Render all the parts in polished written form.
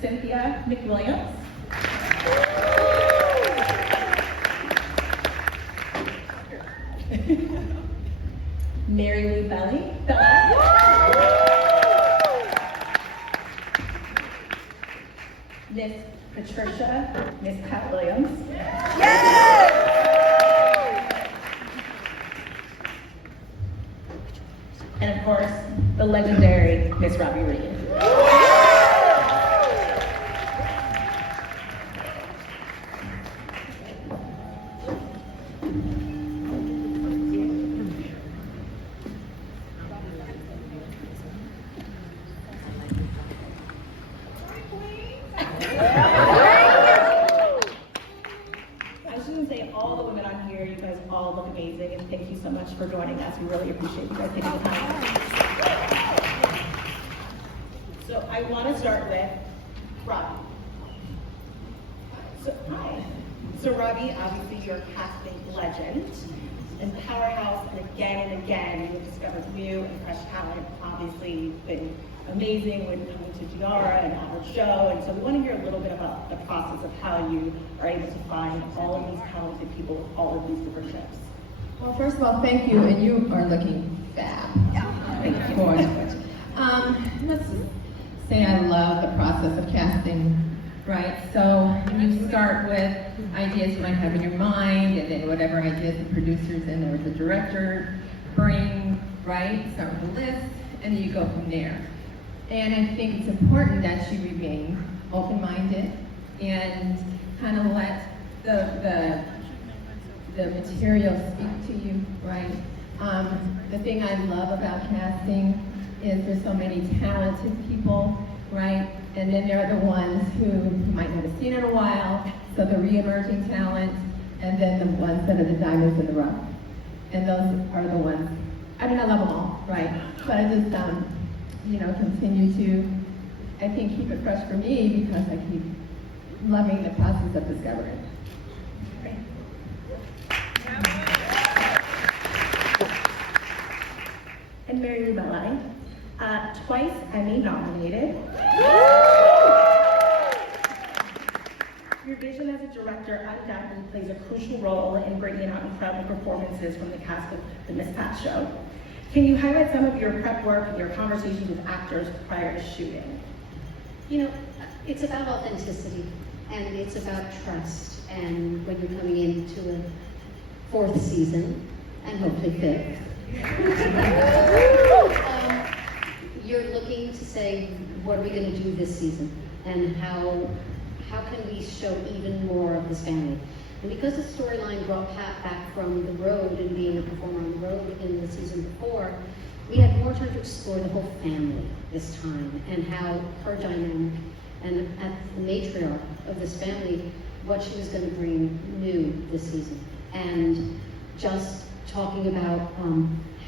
Cynthia McWilliams. Mary Lou Bella. Miss Patricia, Miss Pat Williams. And of course, the legendary Miss Robi Reed. I shouldn't say all the women on here, you guys all look amazing, and thank you so much for joining us. We really appreciate you guys taking the time. So I want to start with Robi. So Robi, obviously you're a casting legend and powerhouse, and again, you have discovered new and fresh talent. Obviously, you've been amazing when coming to Diarra and our show, and so we want to hear a little bit about the process of how you are able to find all of these talented people with all of these different ships. Well, first of all, thank you, and you are looking fab. Thank you. Gorgeous. Let's say I love the process of casting, right? So you start with ideas you might have in your mind, and then whatever ideas the producers and or the director bring, right? Start with a list, and then you go from there. And I think it's important that you remain open-minded and kind of let the material speak to you, right? The thing I love about casting is there's so many talented people, right? And then there are the ones who you might not have seen in a while, so the re-emerging talent, and then the ones that are the diamonds in the rough. And those are the ones, I mean, I love them all, right? But I just, continue to, I think, keep it fresh for me because I keep loving the process of discovering. And Mary Lou Bella, twice Emmy nominated. Your vision as a director undoubtedly plays a crucial role in bringing out incredible performances from the cast of the Miss Pat show. Can you highlight some of your prep work and your conversations with actors prior to shooting? You know, it's about authenticity and it's about trust. And when you're coming into a fourth season, and hopefully fifth, you're looking to say, what are we going to do this season? And how can we show even more of this family? And because the storyline brought Pat back from the road and being a performer on the road in the season before, we had more time to explore the whole family this time and how her dynamic and at the matriarch of this family, what she was going to bring new this season. And just talking about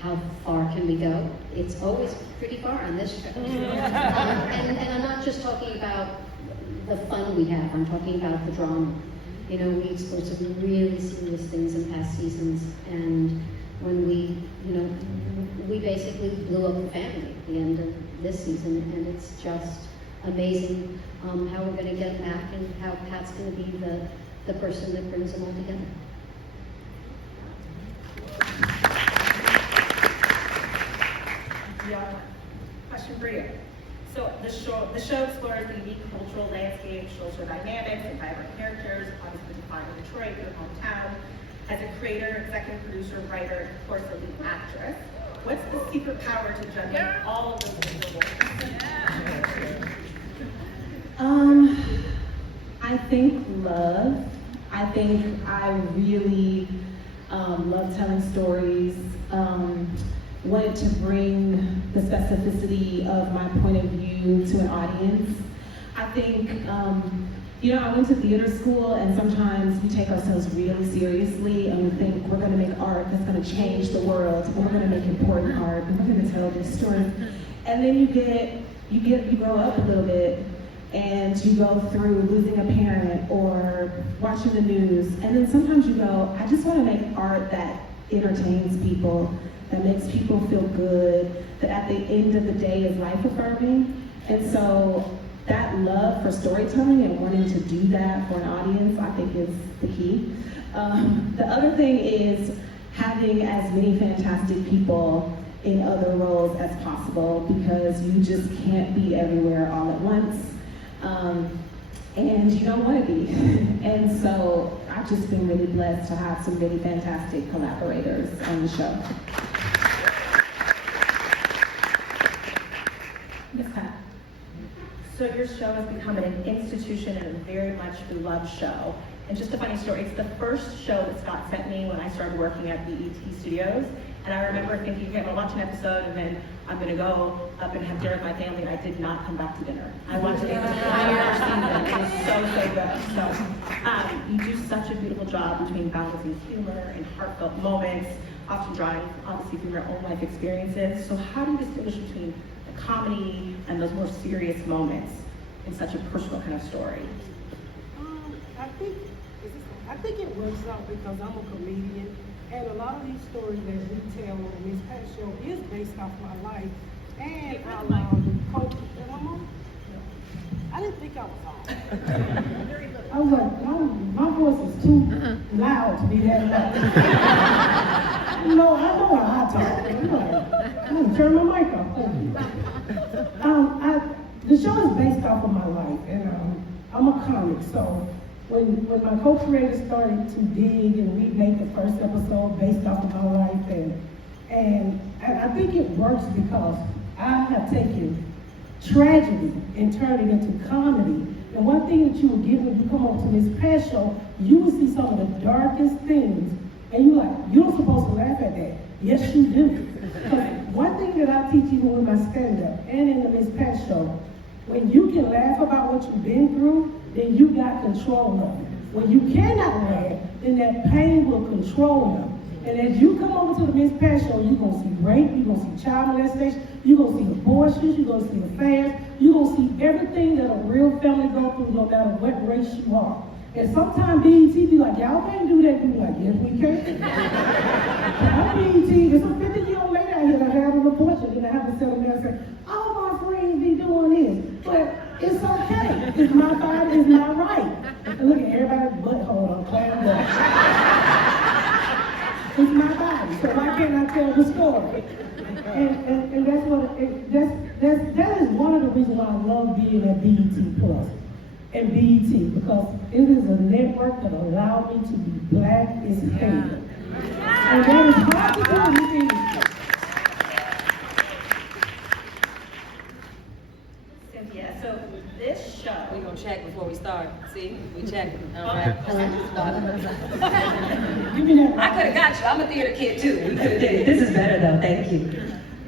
how far can we go? It's always pretty far on this show. And I'm not just talking about the fun we have, I'm talking about the drama. You know, we explored some really serious things in past seasons, and when we basically blew up the family at the end of this season, and it's just amazing how we're going to get back and how Pat's going to be the person that brings them all together. Yeah. Question for you. So the show explores the unique cultural landscape, social dynamics, and vibrant characters, obviously defined in Detroit, your hometown. As a creator, executive producer, writer, and of course a lead actress, what's the secret power to juggling all of those different roles? I think love. I think I really love telling stories. Wanted to bring the specificity of my point of view to an audience. I think, I went to theater school, and sometimes we take ourselves really seriously and we think we're gonna make art that's gonna change the world, and we're gonna make important art, and we're gonna tell this story. And then you grow up a little bit, and you go through losing a parent or watching the news, and then sometimes you go, I just wanna make art that entertains people, that makes people feel good, that at the end of the day is life affirming. And so that love for storytelling and wanting to do that for an audience, I think is the key. The other thing is having as many fantastic people in other roles as possible, because you just can't be everywhere all at once. And you don't want to be. And so I've just been really blessed to have some really fantastic collaborators on the show. Yes, Pat. So your show has become an institution and a very much beloved show. And just a funny story, it's the first show that Scott sent me when I started working at BET Studios. And I remember thinking, okay, I'm gonna watch an episode and then I'm gonna go up and have dinner with my family. I did not come back to dinner. I watched the entire season. It was so good. So you do such a beautiful job between balancing humor and heartfelt moments, often drawing obviously from your own life experiences. So how do you distinguish between the comedy and those more serious moments in such a personal kind of story? I think it works out because I'm a comedian, and a lot of these stories that we tell on this past show is based off my life. And I coach. Am I on? I didn't think I was on. I was like, my voice is too loud to be that loud. No, I know how I talk. I'm gonna turn my mic off. The show is based off of my life, and I'm a comic, so. When my co-creator started to dig and remake the first episode based off of my life, and I think it works because I have taken tragedy and turned it into comedy. And one thing that you will get when you come over to Miss Pat's show, you will see some of the darkest things, and you're like, you're not supposed to laugh at that. Yes, you do. Because one thing that I teach even with my stand-up and in the Miss Pat show, when you can laugh about what you've been through, then you got control of it. When you cannot laugh, then that pain will control you. And as you come over to the Miss Pat show, you're going to see rape, you're going to see child molestation, you're going to see abortions, you're going to see affairs, you're going to see everything that a real family goes through, no matter what race you are. And sometimes BET be like, y'all can't do that. We be like, yes, we can. I'm BET, there's some 50-year-old lady out here that have an abortion, and I have to tell them and say, all my friends be doing this. But it's okay. It's my body, it's my right. And look at everybody's butthole on clam up. It's my body, so why can't I tell the story? And that's what that is one of the reasons why I love being at BET Plus and BET, because it is a network that allowed me to be black as hell. And that is hard to do in this industry. Cynthia, so this show. We're going to check before we start. See? We check. All right. Give me that. I could have got you. I'm a theater kid, too. We could have did it. This is better, though. Thank you.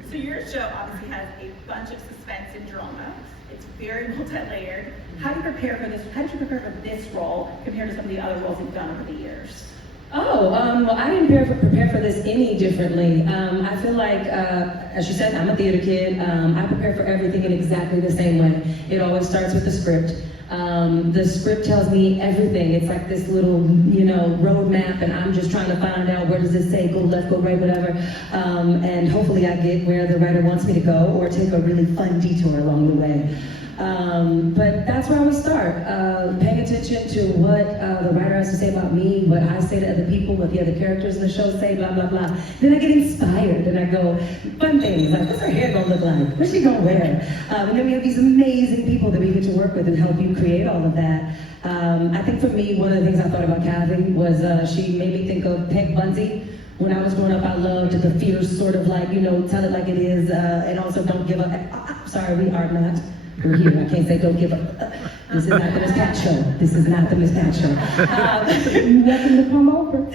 So your show obviously has a bunch of suspense and drama. It's very multi-layered. How do you prepare for this? How did you prepare for this role compared to some of the other roles you've done over the years? Oh, well, I didn't prepare for this any differently. I feel like, as you said, I'm a theater kid. I prepare for everything in exactly the same way. It always starts with the script. The script tells me everything. It's like this little, roadmap, and I'm just trying to find out where does this say, go left, go right, whatever. And hopefully I get where the writer wants me to go, or take a really fun detour along the way. But that's where I would start, paying attention to what the writer has to say about me, what I say to other people, what the other characters in the show say, blah, blah, blah. Then I get inspired and I go, fun things, like what's her hair gonna look like? What's she gonna wear? And then we have these amazing people that we get to work with and help you create all of that. I think for me, one of the things I thought about Kathy was she made me think of Peg Bundy. When I was growing up, I loved the fierce sort of like, tell it like it is, and also don't give up. Sorry, we are not. We're here. I can't say don't give up. This is not the Miss Pat show. This is not the Miss Pat show. You're welcome to come over.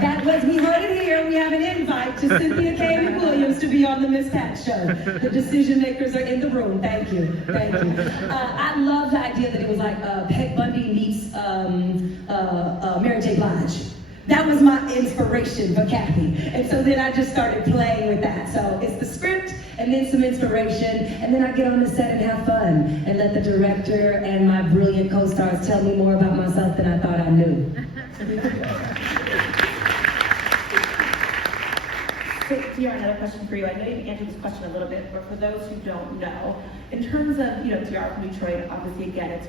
That was, we heard it here. We have an invite to Cynthia K. Williams to be on the Miss Pat show. The decision makers are in the room. Thank you. Thank you. I love the idea that it was like Peg Bundy meets Mary J. Blige. That was my inspiration for Kathy. And so then I just started playing with that. So it's the script and then some inspiration, and then I get on the set and have fun and let the director and my brilliant co-stars tell me more about myself than I thought I knew. So, Diarra, another question for you. I know you've answered this question a little bit, but for those who don't know, in terms of, Diarra from Detroit, obviously, again, it's,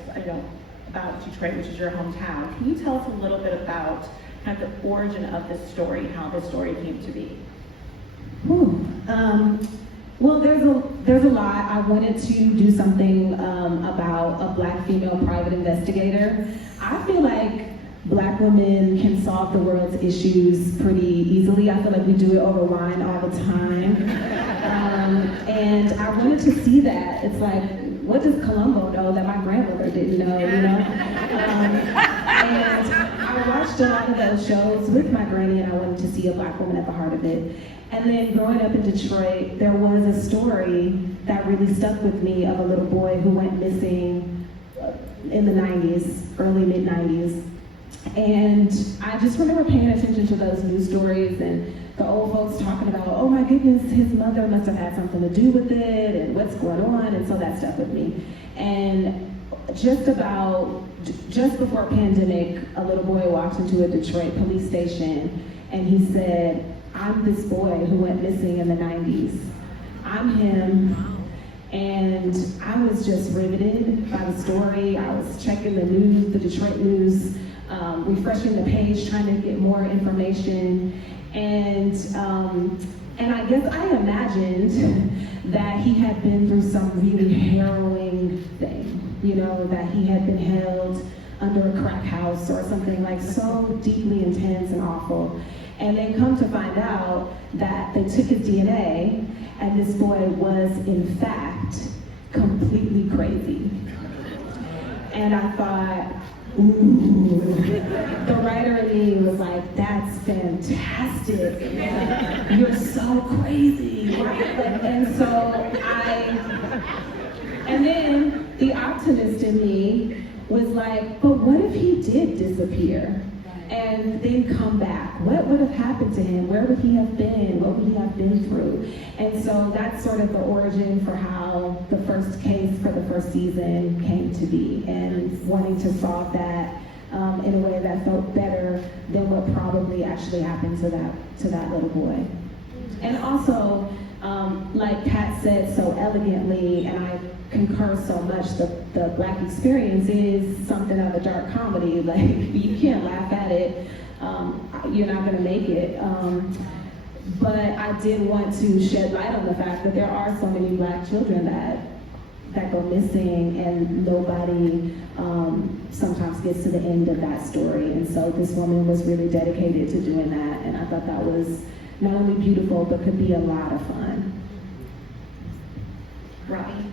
about Detroit, which is your hometown. Can you tell us a little bit about kind of the origin of this story, how this story came to be? Whew. Well, there's a lot. I wanted to do something about a Black female private investigator. I feel like Black women can solve the world's issues pretty easily. I feel like we do it over wine all the time. And I wanted to see that. It's like, what does Columbo know that my grandmother didn't know, and I watched a lot of those shows with my granny, and I wanted to see a Black woman at the heart of it. And then growing up in Detroit, there was a story that really stuck with me of a little boy who went missing in the 90s, early mid-90s. And I just remember paying attention to those news stories and the old folks talking about, oh my goodness, his mother must have had something to do with it and what's going on, and so that stuck with me. And just before pandemic, a little boy walked into a Detroit police station and he said, I'm this boy who went missing in the 90s. I'm him. And I was just riveted by the story. I was checking the news, the Detroit news, refreshing the page, trying to get more information. And I guess I imagined that he had been through some really harrowing thing, that he had been held under a crack house or something like so deeply intense and awful. And then come to find out that they took his DNA and this boy was in fact completely crazy. And I thought, ooh, the writer in me was like, that's fantastic. You're so crazy. And then the optimist in me was like, but what if he did disappear and then come back? What would have happened to him? Where would he have been? What would he have been through? And so that's sort of the origin for how the first case for the first season came to be, and wanting to solve that in a way that felt better than what probably actually happened to that little boy. And also, like Pat said so elegantly, and I concur so much, the Black experience is something of a dark comedy. Like, you can't laugh at it, you're not gonna make it. But I did want to shed light on the fact that there are so many Black children that go missing, and nobody sometimes gets to the end of that story. And so this woman was really dedicated to doing that, and I thought that was not only beautiful, but could be a lot of fun. Robi?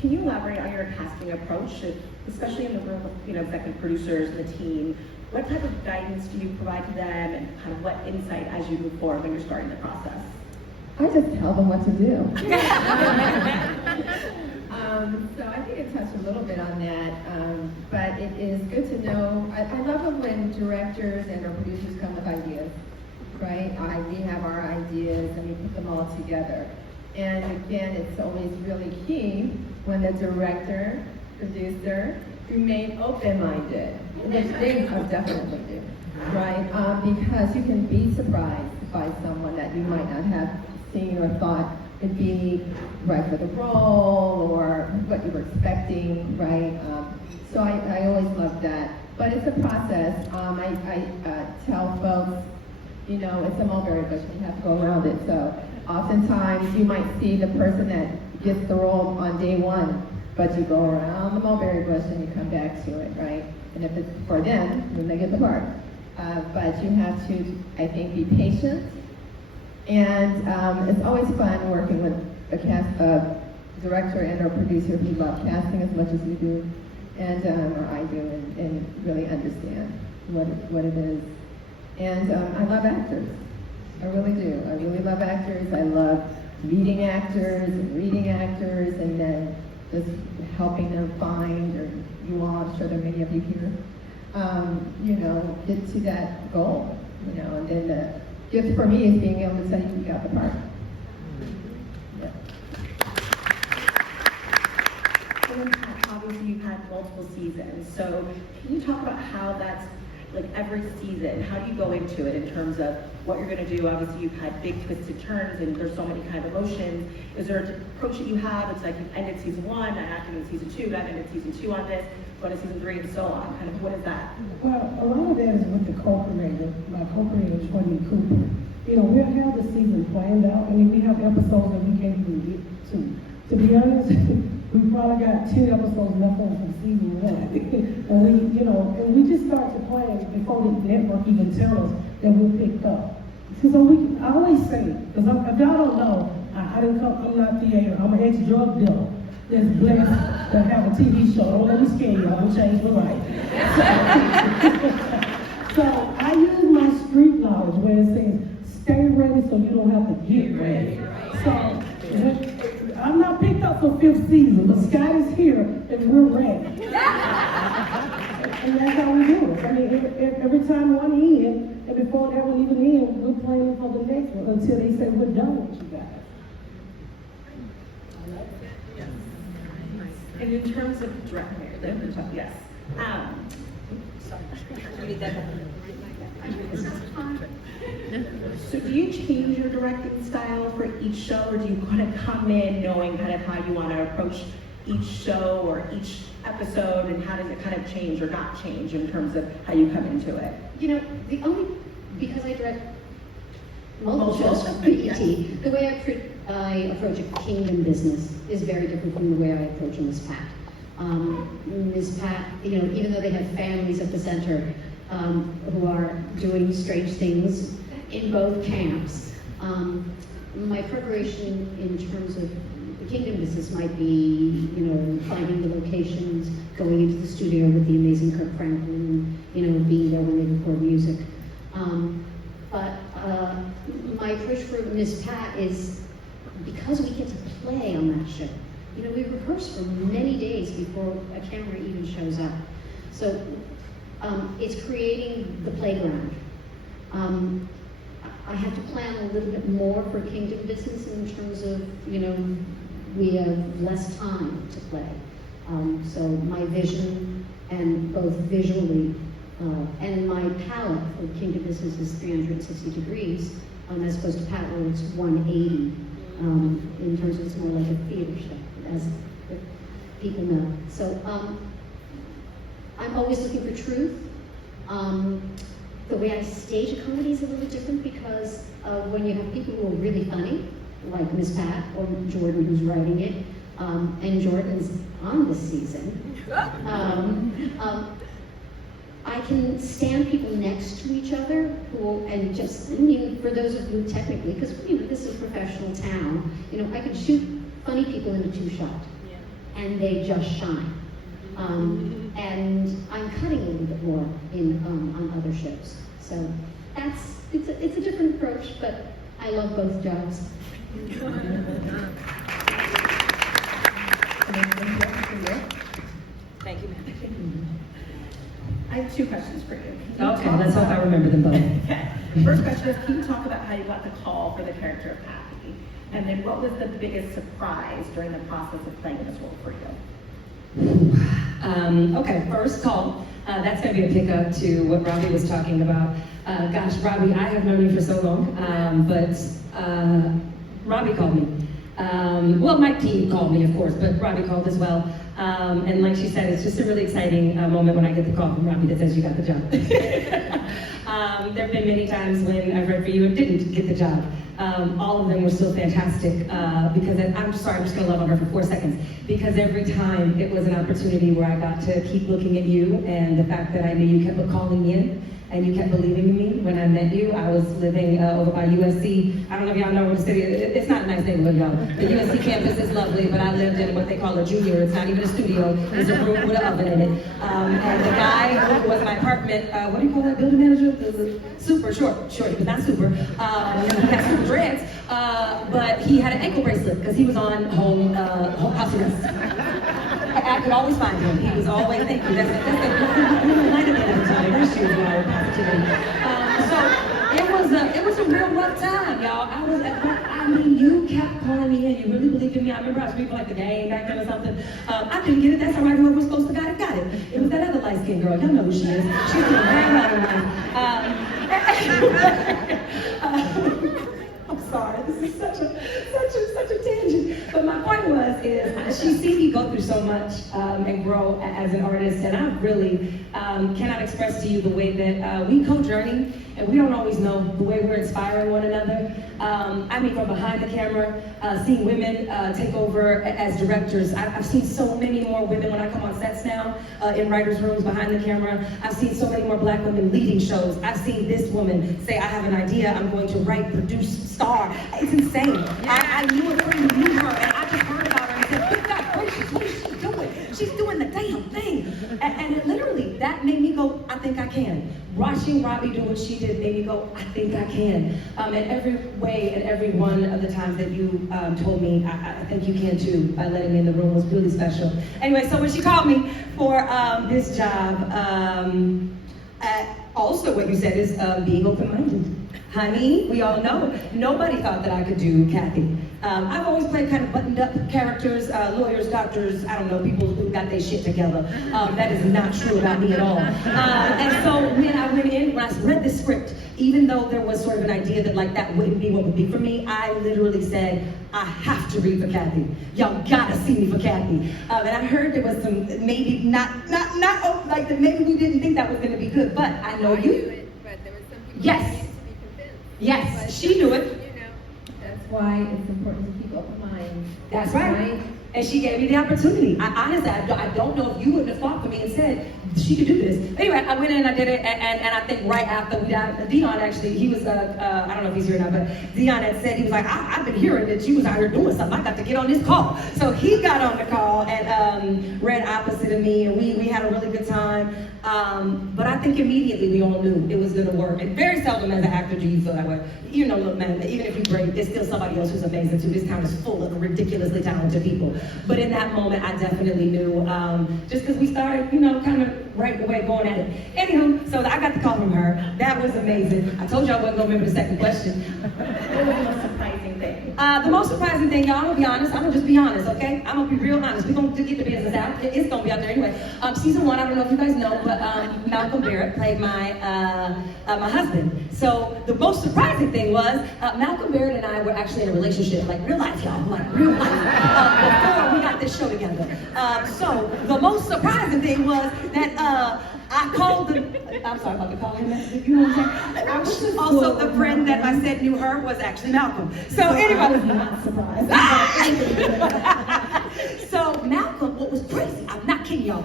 Can you elaborate on your casting approach, especially in the room of executive producers and the team? What type of guidance do you provide to them, and kind of what insight as you move forward when you're starting the process? I just tell them what to do. So I think it touched a little bit on that, but it is good to know. I love it when directors and or producers come with ideas, right? We have our ideas and we put them all together. And again, it's always really key when the director, producer remain open-minded, which they definitely do, right? Because you can be surprised by someone that you might not have seen or thought would be right for the role or what you were expecting, right? So I always love that. But it's a process. I tell folks, it's a mulberry bush, you have to go around it. So oftentimes you might see the person that gets the role on day one, but you go around the mulberry bush and you come back to it, right? And if it's for them, then they get the part. But you have to, I think, be patient. And it's always fun working with a director and or producer who love casting as much as you do, and or I do, and really understand what it is. And I love actors. I really do. I really love actors. I love meeting actors and reading actors, and then just helping them find, or you all, I'm sure there are many of you here, get to that goal, and then the gift for me is being able to say you got the part. Yeah. And then obviously you've had multiple seasons, so can you talk about how that's like every season, how do you go into it in terms of what you're going to do? Obviously, you've had big twisted turns, and there's so many kind of emotions. Is there an approach that you have? It's like you've ended season 1, and acting in season 2, I've ended season 2 on this, going to season 3, and so on. Kind of what is that? Well, a lot of that is with the co-creator. My co-creator is Robi Cooper. You know, we'll have the season planned out. I mean, we have episodes that we can't even get to. To be honest, we probably got 10 episodes left on from season 1. and we just start to plan before the network even tell us that we're picked up. So I always say, because if y'all don't know, I'm not theater, I'm an ex-drug dealer that's blessed to have a TV show. Don't let me scare you, I'm gonna change my life. So I use my street knowledge where it says, stay ready so you don't have to get ready. So I'm not picked up for 5th season, but Scott is here and we're ready. And that's how we do it. I mean, every time one ends, and before that one even ends, we're planning for the next one until they say we're done with you guys. And in terms of directing, yes. So do you change your directing style for each show, or do you kind of come in knowing kind of how you want to approach each show or each episode, and how does it kind of change or not change in terms of how you come into it? You know, because I direct multiple shows for BET, the way I approach a Kingdom business is very different from the way I approach a Miss Pat. Miss Pat, you know, even though they have families at the center who are doing strange things in both camps, my preparation in terms of the Kingdom business might be, you know, finding the locations, going into the studio with the amazing Kirk Franklin, you know, being there when they record music. But my approach for Miss Pat is, because we get to play on that show, you know, we rehearse for many days before a camera even shows up. So it's creating the playground. I have to plan a little bit more for Kingdom business in terms of, you know, we have less time to play. So my vision, and both visually, and my palette for Kingdom business is 360 degrees, as opposed to Pat where it's 180, in terms of it's more like a theater show, as people know. So I'm always looking for truth. The way I stage a comedy is a little different, because when you have people who are really funny, like Miss Pat or Jordan who's writing it, and Jordan's on this season, I can stand people next to each other and just, I mean, for those of you technically, because, you know, this is a professional town, you know, I could shoot funny people in a 2-shot, and they just shine. And I'm cutting a little bit more on other shows. So it's a different approach, but I love both jobs. Thank you, ma'am. I have 2 questions for you. Okay, let's hope I remember them both. Okay. First question is, can you talk about how you got the call for the character of Pappy? And then what was the biggest surprise during the process of playing this role for you? Okay, first call. That's going to be a pickup to what Robi was talking about. Gosh, Robi, I have known you for so long, but Robi called me. Well, Mike T called me, of course, but Robi called as well. And like she said, it's just a really exciting moment when I get the call from Robi that says you got the job. There have been many times when I've read for you and didn't get the job. All of them were still fantastic, because I'm sorry, I'm just gonna love on her for 4 seconds, because every time it was an opportunity where I got to keep looking at you, and the fact that I knew you kept calling in, and you kept believing in me. When I met you, I was living over by USC. I don't know if y'all know where the city is. It's not a nice neighborhood, y'all. The USC campus is lovely, but I lived in what they call a junior. It's not even a studio. It's a room with an oven in it. And the guy who was my apartment, what do you call that, building manager? Super shorty, but not super. He had super dreads, but he had an ankle bracelet because he was on home house arrest. I could always find him. He was always, thank you. That's the light of it every time. Your shoes were positivity. So it was a real rough time, y'all. I mean, you kept calling me in. You really believed in me. I remember I was reading like the game back then or something. I couldn't get it. That's all right. Whoever was supposed to got it. It was that other light-skinned girl. Y'all know who she is. She's doing very well in I'm sorry, this is such a tangent. But my point is she's seen me go through so much and grow as an artist, and I really cannot express to you the way that we co-journey, and we don't always know the way we're inspiring one another. I mean, from behind the camera, seeing women take over as directors. I've seen so many more women when I come on sets now, in writers' rooms, behind the camera. I've seen so many more Black women leading shows. I've seen this woman say, I have an idea, I'm going to write, produce, star. It's insane. I knew a friend who knew her, and I just heard about her and said, good God gracious, what is she doing? She's doing the damn thing. And it literally, that made me go, I think I can. Watching Robi do what she did made me go, I think I can. And every way and every one of the times that you told me, I think you can too, by letting me in the room was really special. Anyway, so when she called me for this job, also what you said is being open-minded. Honey, we all know, nobody thought that I could do Kathy. I've always played kind of buttoned up characters, lawyers, doctors, I don't know, people who got their shit together. That is not true about me at all. And so when I went in, when I read the script, even though there was sort of an idea that like that wouldn't be what would be for me, I literally said, I have to read for Kathy. Y'all gotta see me for Kathy. And I heard there was some, maybe not like that, maybe we didn't think that was gonna be good, but I know you. But there was some people Yes. who needed to be convinced. Yes, But, she knew it. You know, that's why it's important to keep open mind. That's right. And she gave me the opportunity. Honestly, I don't know if you wouldn't have fought for me and said, she could do this. Anyway, I went in and I did it, and I think right after we got, Dion actually, he was, I don't know if he's here now, but Dion had said, he was like, I've been hearing that you was out here doing something. I got to get on this call. So he got on the call and read opposite of me, and we had a really good time. But I think immediately we all knew it was gonna work. And very seldom as an actor do you feel that way. You know, look, man, even if you break, there's still somebody else who's amazing too. This town is full of ridiculously talented people. But in that moment, I definitely knew, just because we started, you know, kind of right away going at it. Anywho, so I got the call from her. That was amazing. I told you I wasn't gonna remember the second question. What was the most surprising thing? The most surprising thing, y'all, I'm gonna be honest. I'm gonna just be honest, okay? I'm gonna be real honest. We're gonna get the business out. It's gonna be out there anyway. Season 1, I don't know if you guys know, but Malcolm Barrett played my my husband. So the most surprising thing was Malcolm Barrett and I were actually in a relationship, like real life, y'all, like real life, before we got this show together. So the most surprising thing was that I called the, I'm sorry about to call him that, you know what I'm saying? Also, the friend that I said knew her was actually Malcolm. So anyway. I was not surprised. So Malcolm, what was crazy, I'm not kidding y'all,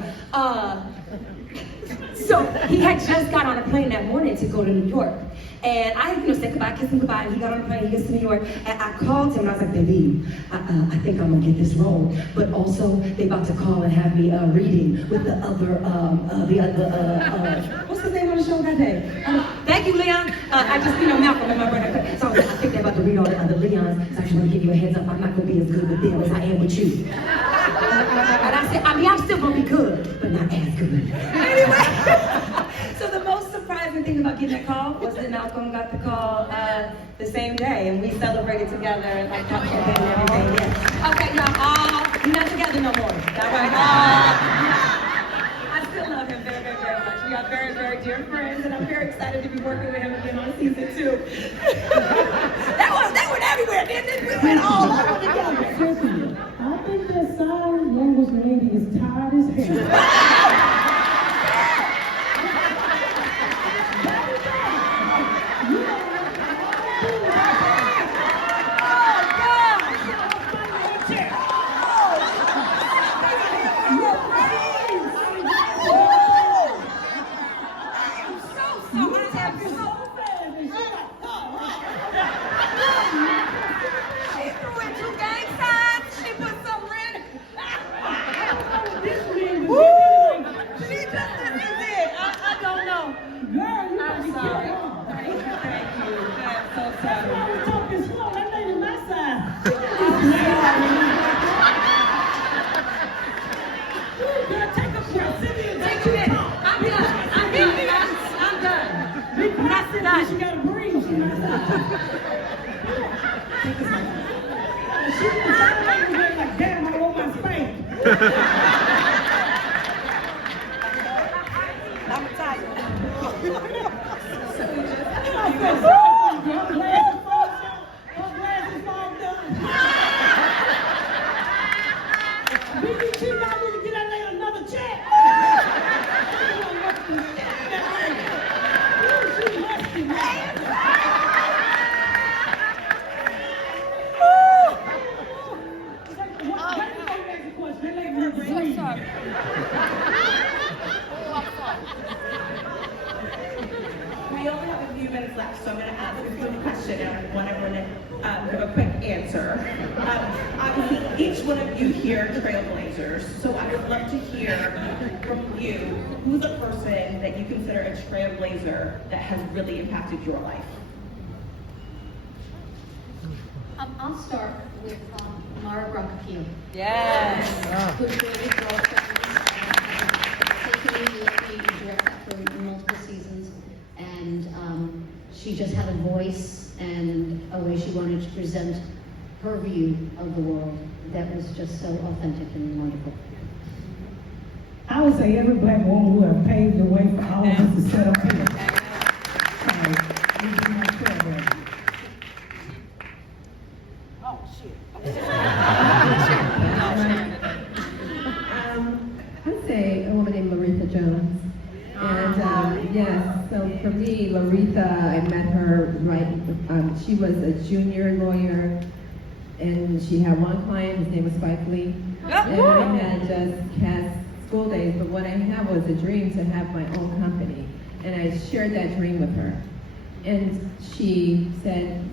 so he had just got on a plane that morning to go to New York. And I, said goodbye, kissed him goodbye, and he got on the plane, he gets to New York, and I called him, and I was like, baby, I think I'm gonna get this role, but also they about to call and have me reading with the other, what's his name on the show that day? Thank you, Leon. I just, Malcolm and my brother, so I think they're about to read all the other Leons, so I just wanna give you a heads up, I'm not gonna be as good with them as I am with you. And I said, I'm still gonna be good, but not as good. Anyway, so the most surprising thing about getting that call was that Malcolm got the call the same day, and we celebrated together and like popped champagne and everything. Yeah. Okay, y'all, we're not together no more. All right. I still love him very, very, very much. We are very, very dear friends, and I'm very excited to be working with him again on season 2. They went everywhere, didn't they? We went all over together. Cynthia, I think that sign language lady is tired as hell. She gotta breathe. She not She didn't sound like damn, I want my spank. I'm tired. so I'm going to ask you one question, and I want everyone to give a quick answer. Obviously, each one of you here are trailblazers, so I would love to hear from you, who's a person that you consider a trailblazer that has really impacted your life? I'll start with Mara Bronkapio. Yes. Who created Girlfriends, taken me to let me direct that for multiple seasons, and she just had a voice and a way she wanted to present her view of the world that was just so authentic and wonderful. I would say every black woman who have paved the way for all of us to set up here. This is my trailblazer. I'd say a woman named Laretha Jones. And yes, so for me, Laretha, I met her she was a junior lawyer, and she had one client, his name was Spike Lee. And I had just cast school days, but what I had was a dream to have my own company. And I shared that dream with her. And she said,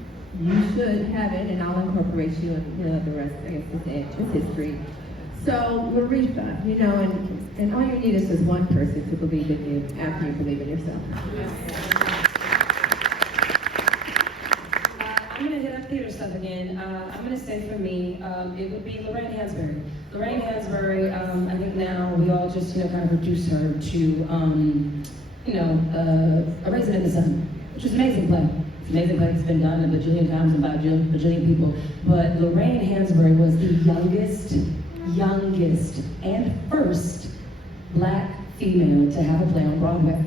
you should have it, and I'll incorporate you, and the rest, I guess, is history. So, Laretha, and all you need is just one person to believe in you after you believe in yourself. I'm gonna hit up theater stuff again. I'm gonna say for me, it would be Lorraine Hansberry. Lorraine Hansberry, I think now we all just, kind of reduce her to, A Raisin in the Sun, which is an amazing play. It's an amazing play. It's been done a bajillion times and by a bajillion people. But Lorraine Hansberry was the youngest and first black female to have a play on Broadway.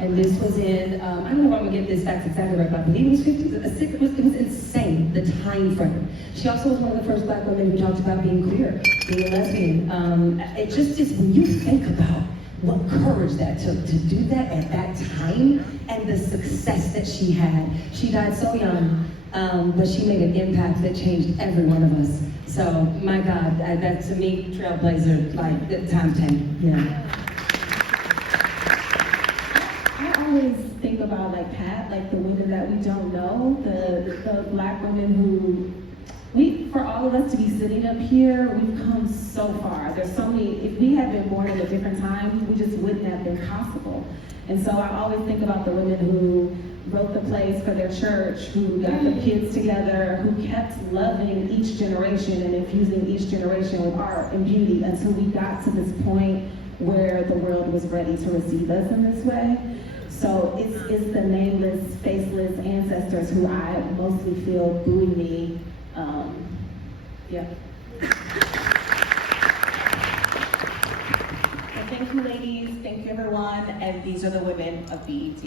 And this was in, I don't know if I'm gonna get this facts exactly right, but I believe it was 50s, it was insane, the time frame. She also was one of the first black women who talked about being queer, being a lesbian. It just is, when you think about what courage that took to do that at that time and the success that she had. She died so young, but she made an impact that changed every one of us. So, my God, that to me, trailblazer, like, times 10, yeah. I always think about like Pat, like the women that we don't know, the black women who, for all of us to be sitting up here, we've come so far. There's so many, if we had been born at a different time, we just wouldn't have been possible. And so I always think about the women who wrote the plays for their church, who got the kids together, who kept loving each generation and infusing each generation with art and beauty until we got to this point where the world was ready to receive us in this way. So it's the nameless, faceless ancestors who I mostly feel buoy me. Yeah. Well, thank you, ladies. Thank you, everyone. And these are the women of BET.